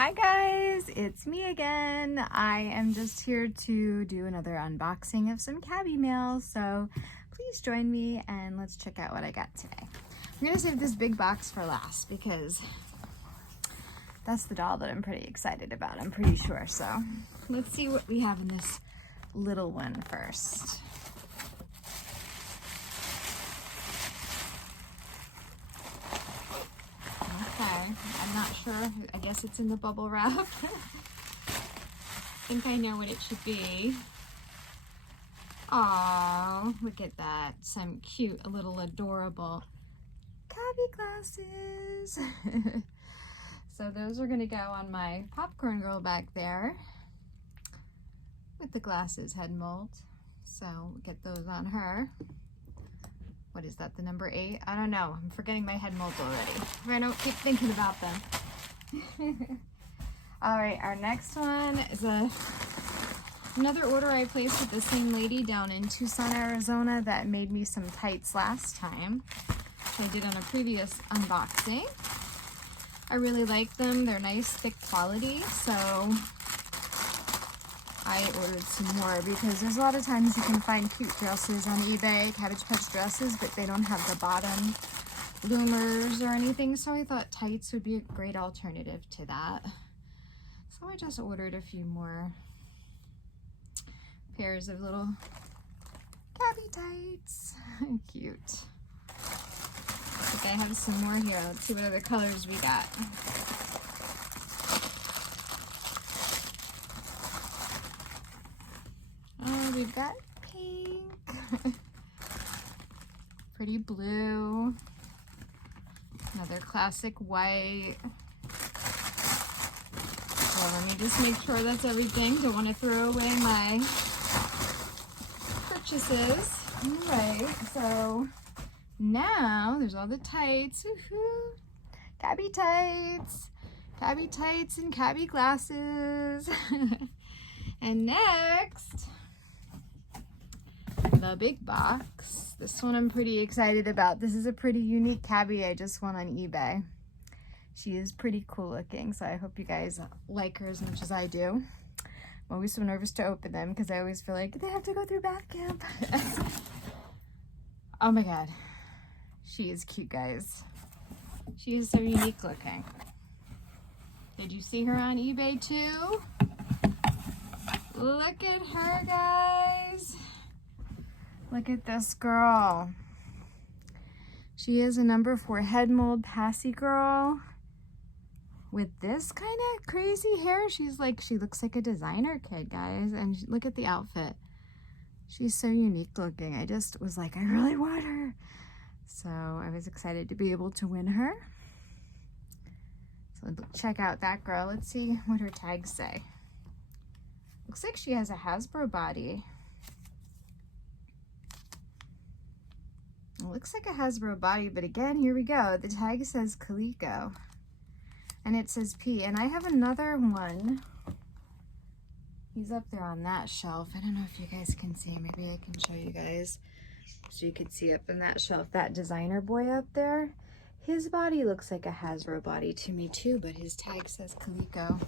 Hi guys, it's me again. I am just here to do another unboxing of some Cabbie mail, so please join me and let's check out what I got today. I'm gonna save this big box for last because that's the doll that I'm pretty excited about, I'm pretty sure. So let's see what we have in this little one first. Okay, I'm not sure. I guess it's in the bubble wrap. I think I know what it should be. Oh, look at that. Some cute, little adorable Cabbie glasses. So those are going to go on my popcorn girl back there with the glasses head mold. So we'll get those on her. What is that, the number 8? I don't know. I'm forgetting my head molds already. I don't keep thinking about them. All right, our next one is another order I placed with the same lady down in Tucson, Arizona that made me some tights last time. So I did on a previous unboxing. I really like them. They're nice, thick quality. So I ordered some more because there's a lot of times you can find cute dresses on eBay, Cabbage Patch dresses, but they don't have the bottom bloomers or anything. So I thought tights would be a great alternative to that. So I just ordered a few more pairs of little Cabbie tights. Cute. I think I have some more here. Let's see what other colors we got. Oh, we've got pink, pretty blue, another classic white. So let me just make sure that's everything. Don't want to throw away my purchases. All right, so now there's all the tights. Woohoo! Cabbie tights and Cabbie glasses. And next, the big box. This one I'm pretty excited about. This is a pretty unique Cabbie I just won on eBay. She is pretty cool looking, so I hope you guys like her as much as I do. I'm always so nervous to open them because I always feel like they have to go through bath camp. Oh my god. She is cute, guys. She is so unique looking. Did you see her on eBay too? Look at her, guys. Look at this girl. She is a number 4 head mold paci girl with this kind of crazy hair. She looks like a designer kid, guys. And look at the outfit. She's so unique looking. I just was like, I really want her. So I was excited to be able to win her. So let's check out that girl. Let's see what her tags say. Looks like she has a Hasbro body. It looks like a Hasbro body, but again, here we go. The tag says Calico, and it says P. And I have another one. He's up there on that shelf. I don't know if you guys can see. Maybe I can show you guys so you can see up in that shelf. That designer boy up there, his body looks like a Hasbro body to me too, but his tag says Calico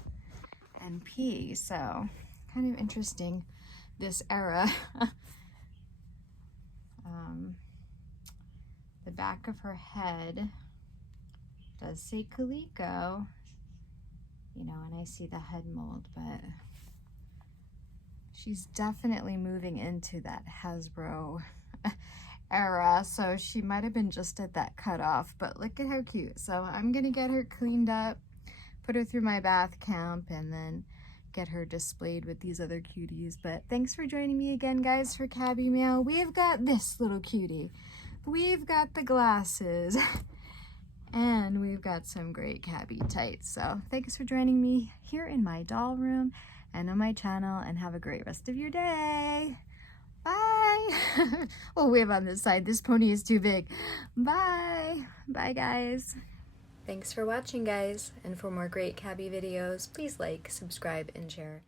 and P. So kind of interesting, this era. The back of her head does say Calico, you know, and I see the head mold, but she's definitely moving into that Hasbro era, so she might have been just at that cutoff, but look at how cute. So I'm gonna get her cleaned up, put her through my bath camp, and then get her displayed with these other cuties. But thanks for joining me again, guys, for Cabbie mail. We've got this little cutie, we've got the glasses, and we've got some great Cabbie tights. So thanks for joining me here in my doll room and on my channel, and have a great rest of your day. Bye. Oh, we have on this side, this pony is too big. Bye. Bye, guys. Thanks for watching, guys, and for more great Cabbie videos, please like, subscribe, and share.